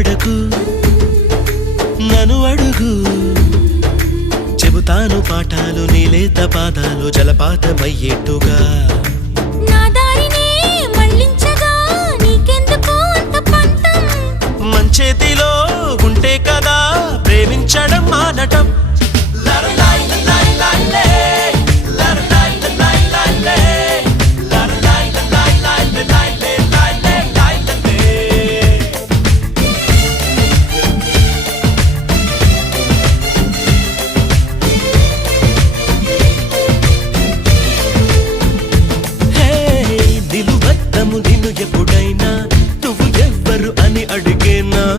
భయపడకు నన్ను అడుగు చెబుతాను పాఠాలు నీలేత పాదాలు జలపాతమయ్యేట్టుగా నా దారినే మళ్ళించగా నీకెందుకు అంత పంతం మంచేతిలో ఉంటే కదా ప్రేమించడం మానటం